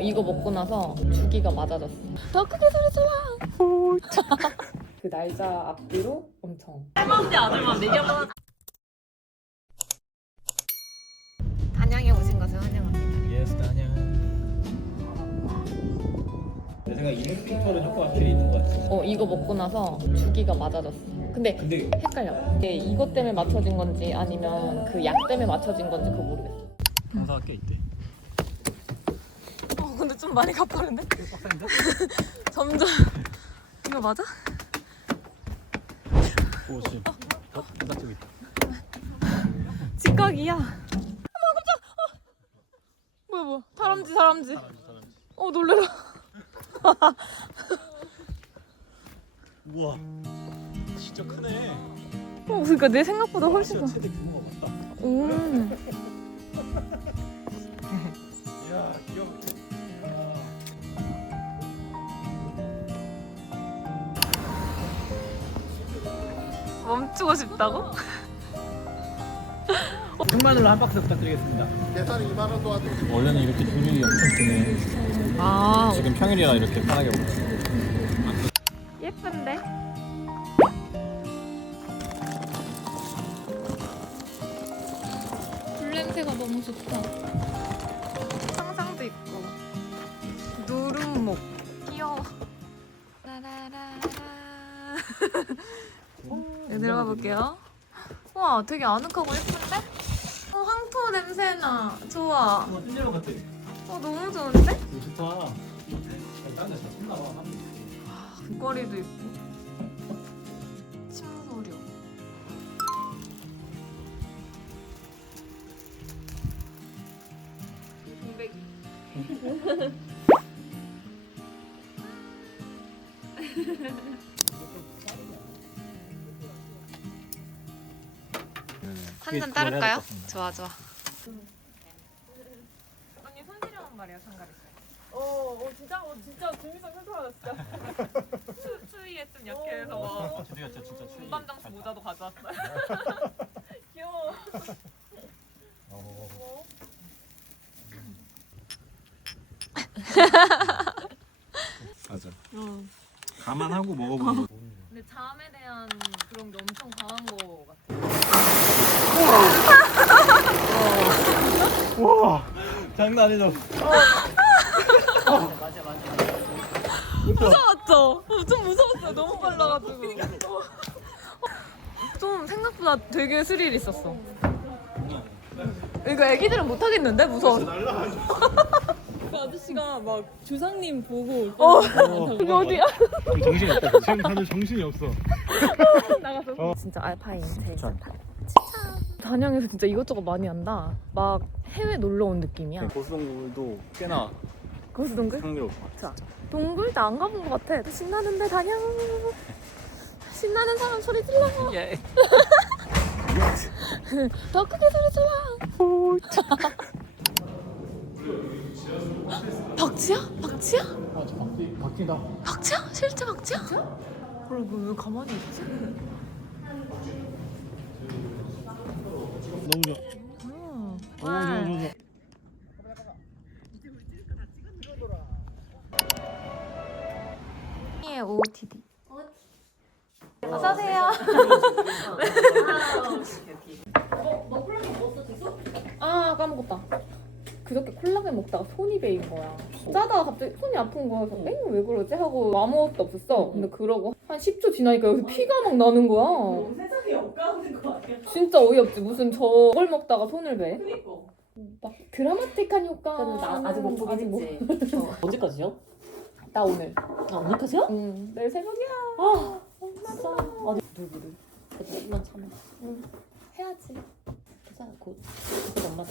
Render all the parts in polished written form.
이거 먹고 나서 주기가 맞아졌어. 더 크게 소리 질러. 그 날짜 앞뒤로 엄청. 할머니 아들만 얘기하면 단양에 오신 것을 환영합니다. 예스 다냐. 내 생각에 인스피터는 효과가 확실히 있는 것 같아. 이거 먹고 나서 주기가 맞아졌어. 근데 헷갈려. 이게 이것 때문에 맞춰진 건지 아니면 그 약 때문에 맞춰진 건지 그거 모르겠어. 강사가 꽤 있대. 근데 좀 많이 가파른데? 꽤 빡센데? 점점. 이거 맞아? 오 씨. 바다 쪽에 있다. 직각이야. 어머 깜짝. 뭐야. 다람쥐. 놀래라. 우와. 진짜 크네. 그러니까 내 생각보다 훨씬 더. 최대 규모가 같다. 이야 귀여워. 멈추고 싶다고? 6만 원로 한 박스 부탁드리겠습니다. 계산이 2만 원 도와줘. 원래는 이렇게 돈이 엄청 드네. 아 지금 평일이라 이렇게 편하게 먹어. 예쁜데? 불 냄새가 너무 좋다. 상상도 있고 누름목 귀여워. 라라라라. 네, 들어가 볼게요. 우와 되게 아늑하고 예쁜데? 황토 냄새나. 좋아. 찐질러 같아. 너무 좋은데? 좋다. 딴데 잘 쓴다 봐. 귀걸이도 있고 침소류. 동백이. 한 잔 따를까요? 좋아. 언니 손시려운 말이야 상가리. 진짜 재밌어 진짜. 추위에 좀 약해서 막 저희가 진짜 추위. 군밤장수 모자도 가져왔어요. 귀여워. 맞아. 감안하고 먹어보는 거. 근데 잠에 대한 그런 게 엄청 강한 거 같아. 와 장난 아니죠. 무서웠죠? 좀 무서웠어요. 너무 빨라가지고. 좀 생각보다 되게 스릴 있었어. 이거 애기들은 못 하겠는데 무서워. 그 아저씨가 막 주상님 보고 이게 어디야? 정신이 없다. 지금 다들 정신이 없어. 나가서 진짜 알파인 제일 추천. 좋다. 단양에서 진짜 이것저것 많이 한다. 막 해외 놀러 온 느낌이야. 고수동굴도 꽤나 고수동굴? 흥미롭고. 자, 동굴 나 안 가본 것 같아. 신나는데 단양. 신나는 사람 소리 질러. 예. 더 크게 소리 질러. 박쥐야? 박쥐야? 아, 저 바뀐다. 박쥐야? 실제 박쥐야? 그래 왜 가만히 있지? 너무 좋아. 너무 좋아. 의 OOTD. 어서 오세요. 너 콜라겐 먹었어 지수? 아 까먹었다. 그저께 콜라겐 먹다가 손이 베인 거야. 짜다가 갑자기 손이 아픈 거야. 그래서 왜 그러지? 하고 아무것도 없었어. 근데 그러고 한 10초 지나니까 여기서 피가 막 나는 거야. 세상에 엇가는 거 아니야? 진짜 어이없지. 무슨 저걸 먹다가 손을 배. 그니까. 막 드라마틱한 효과. 나 아직 못 보긴 했지. 언제까지요? 나 오늘. 아 오늘까지야? 내일 새벽이야. 아 진짜. 아니 누구를? 조금만 참아. 해야지. 괜찮아 곧 엄마도.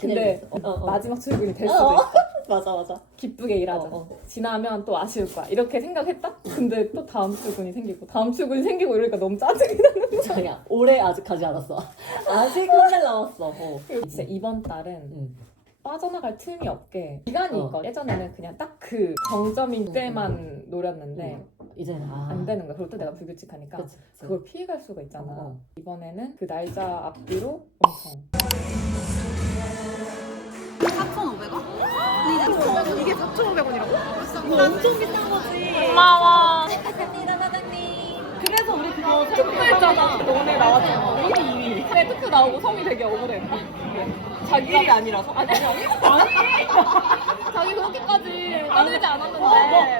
근데 마지막 출근이 될 수도 있어. 맞아. 기쁘게 일하자. 지나면 또 아쉬울 거야. 이렇게 생각했다? 근데 또 다음 출근이 생기고 다음 출근이 생기고 이러니까 너무 짜증이 나는 거야. 자기야 올해 아직 가지 않았어. 아직 한 달 남았어. 진짜 이번 달은 응. 빠져나갈 틈이 없게 기간이 어. 있거든. 예전에는 그냥 딱 그 정점인 때만 노렸는데 이제는 안 되는 거야. 그리고 또 내가 불규칙하니까 그치. 그걸 피해갈 수가 있잖아. 어. 이번에는 그 날짜 앞뒤로 엄청 4,500원? 이게 4,500원이라고? 엄청 비싼 거지. 고마워. 감사합니다 사장님. 그래서 우리 그거 투표했잖아. 너네 나왔잖아. 1위, 2위. 근데 투표 나오고 성이 되게 억울해. 자기가 아니라서? 아니. 자기 그렇게까지 까들지 않았는데.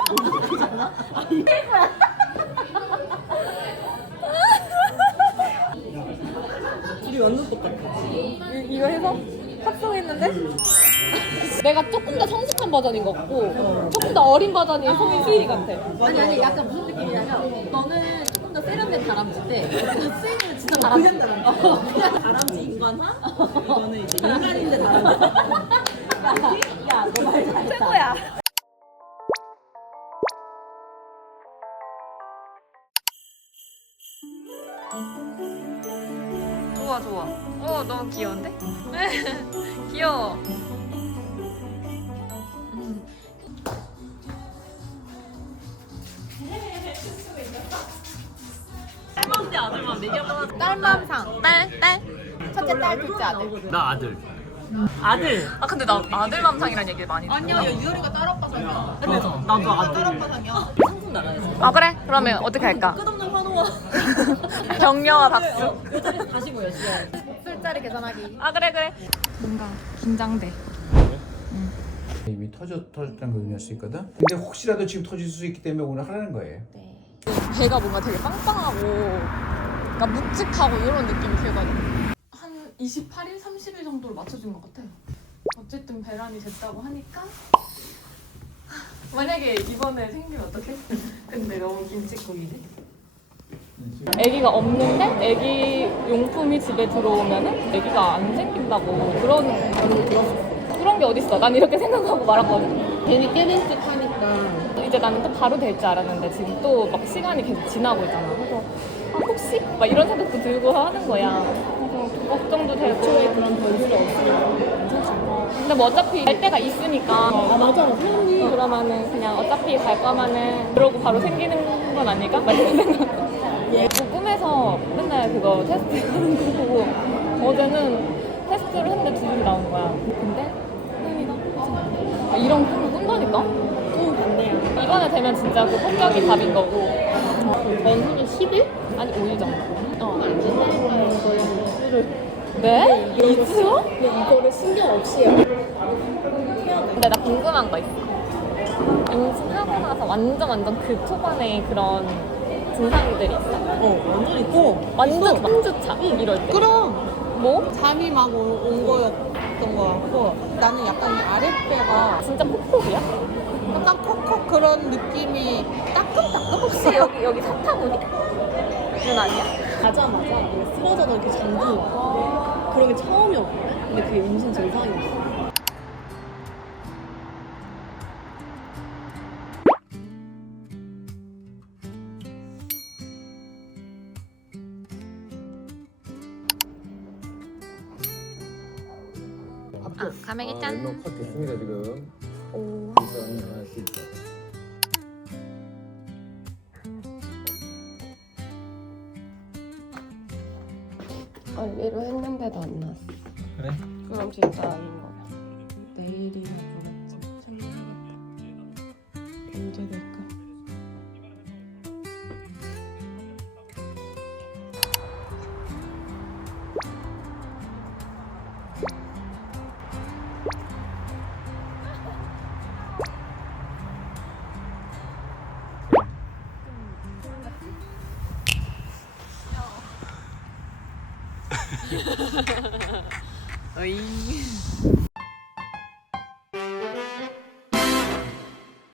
둘이 완전 똑같아. 이거 해서 합성했는데 내가 조금 더 성숙한 버전인 것 같고 조금 더 어린 버전이 성인 수일이 같아. 아니 약간 무슨 느낌이냐면 너는 조금 더 세련된 다람쥐인데 수인이는 진짜 다람쥐. 그냥 다람쥐 인간화? 이거는 이제 인간인데 다람쥐. 야너 말 잘했다. 최고야. 좋아 좋아. 너무 귀여운데? 귀여워. 딸맘 대 아들맘 얘기해봐. 딸맘상. 딸. 첫째 딸, 둘째 아들. 나 아들. 아들. 아 근데 나 아들맘상이라는 얘기 많이 들어. 아니야 유열이가 딸아빠상이야. 근데 나도 아들. 딸아빠상이야. 상품 나가야지. 아 그래? 그러면 어떻게 할까? 끝없는 환호와. 격려와 박수. 이 자리에서 다시 모여주세요. 술자리 계산하기. 아 그래. 뭔가 긴장돼. 이미 터졌다는 걸 의미할 수 있거든. 근데 혹시라도 지금 터질 수 있기 때문에 오늘 하라는 거예요. 배가 뭔가 되게 빵빵하고 그러니까 묵직하고 이런 느낌이 들거든. 한 28일, 30일 정도로 맞춰준 것 같아요. 어쨌든 배란이 됐다고 하니까 만약에 이번에 생기면 어떡해? 근데 너무 김치국이지? 아기가 없는데 아기 용품이 집에 들어오면은 아기가 안 생긴다고 그런 말을 들었어. 그런 게 어딨어? 난 이렇게 생각하고 말았거든. 괜히 깨는 듯 하니까. 이제 나는 또 바로 될 줄 알았는데 지금 또 막 시간이 계속 지나고 있잖아. 그래서 혹시? 막 이런 생각도 들고 하는 거야. 그래서 걱정도 되고. 그런 변수가 없으면 괜찮지. 근데 뭐 어차피 갈 데가 있으니까. 아 맞아 사람이 그러면은 그냥 어차피 갈 거면은 그러고 바로 생기는 건 아닐까? 막 이런 생각. 뭐 꿈에서 맨날 그거 테스트 하는 거 보고 어제는 테스트를 했는데 둘이 나온 거야. 근데 아, 이런 꿈을 꾼다니까? 또 반대야. 이번에 되면 진짜 그 폭격이 답인 거고. 전후는 10일? 아니 5일 정도. 안 된다는 거야 수를. 네? 이주요? 근데 이거를 신경 없이 해야 돼. 근데 나 궁금한 거 있어. 임신하고 나서 완전 그 초반에 그런 증상들이 있어. 완전 있고. 완전 3주차 이럴 때. 그럼 뭐? 잠이 막 온 거였던 거 같고 나는 약간 이 아랫배가 진짜 폭폭이야? 약간 kok콕 그런 느낌이 따끔따끔 혹시 여기 사타구니? 그건 아니야? 맞아 쓰러져서 이렇게 잠드는 그런 게 처음이었거든. 근데 그게 임신 증상이었어. 가맹이 짠. 컷 됐습니다 지금. 오. 할수 있어. 알리로 했는데도 안 나왔어. 그래? 그럼 진짜 아닌 거야. 내일이나 그렇지. 생각해야겠다. 언제 될까? 어이.